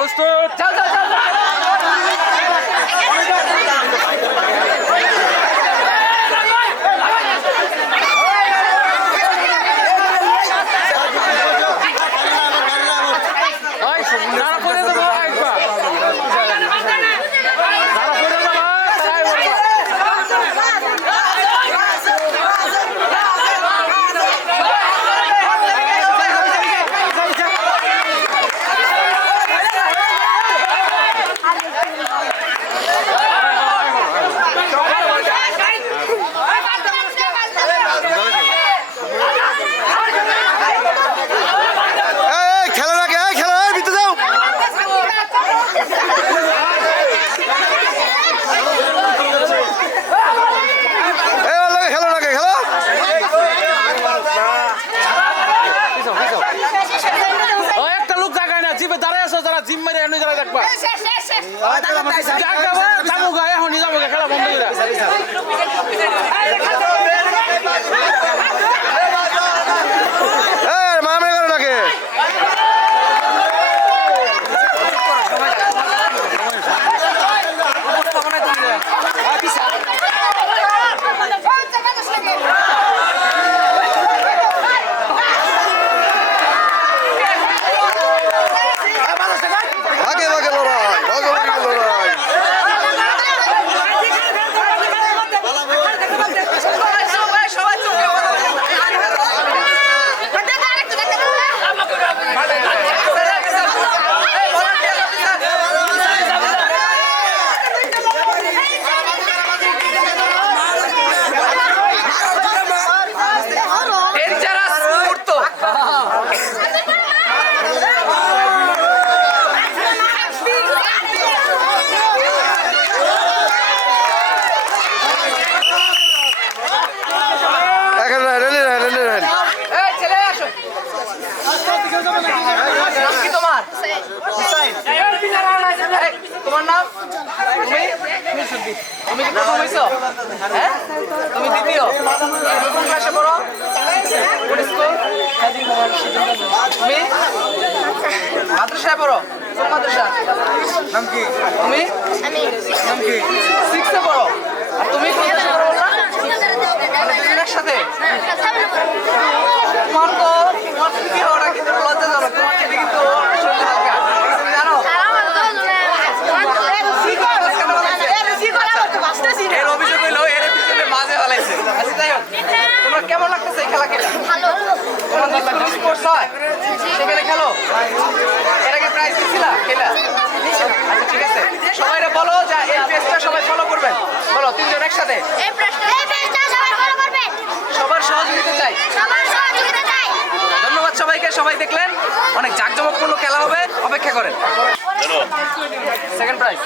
প্রস্তুত যাও যাও যাও জিম মারে এনে যারা দেখবা যাবো গা এখনই যাবো খেলা বন্ধ করে মামে করে নাকি তোমার নাম তুমি কি প্রথম হইছো হ্যাঁ তুমি দ্বিতীয় কোন ক্লাসে পড়ো কোন স্কুল তুমি মাদ্রাসায় পড়ো কোন মাদ্রাসা নাম কি তুমি নাম কি 6 এ পড়ো আর তুমি কোন ক্লাসে পড়ো বললা একসাথে তোমার কি হওয়াটা কিন্তু লজ্জাজনক তোমার খেতে কিন্তু শরীর হালকা তুমি জানো এর অভিযোগ হইলো এর পিছনে মাঝে ফেলাইছে আচ্ছা যাই হোক তোমার কেমন লাগতেছে এই খেলা খেলে ভালো স্পোর্টস হয় সেখানে খেলো এর আগে প্রাইজ দিছিলা খেলা আচ্ছা ঠিক আছে সবাইরে বলো যে এই পেজটা সবাই ফলো করবেন বলো তিনজন একসাথে এই পেজটা সবাই ফলো করবেন সবার সহযোগিতা চাই ধন্যবাদ সবাইকে সবাই দেখলেন অনেক জাঁকজমকপূর্ণ খেলা হবে অপেক্ষা করেন সেকেন্ড প্রাইজ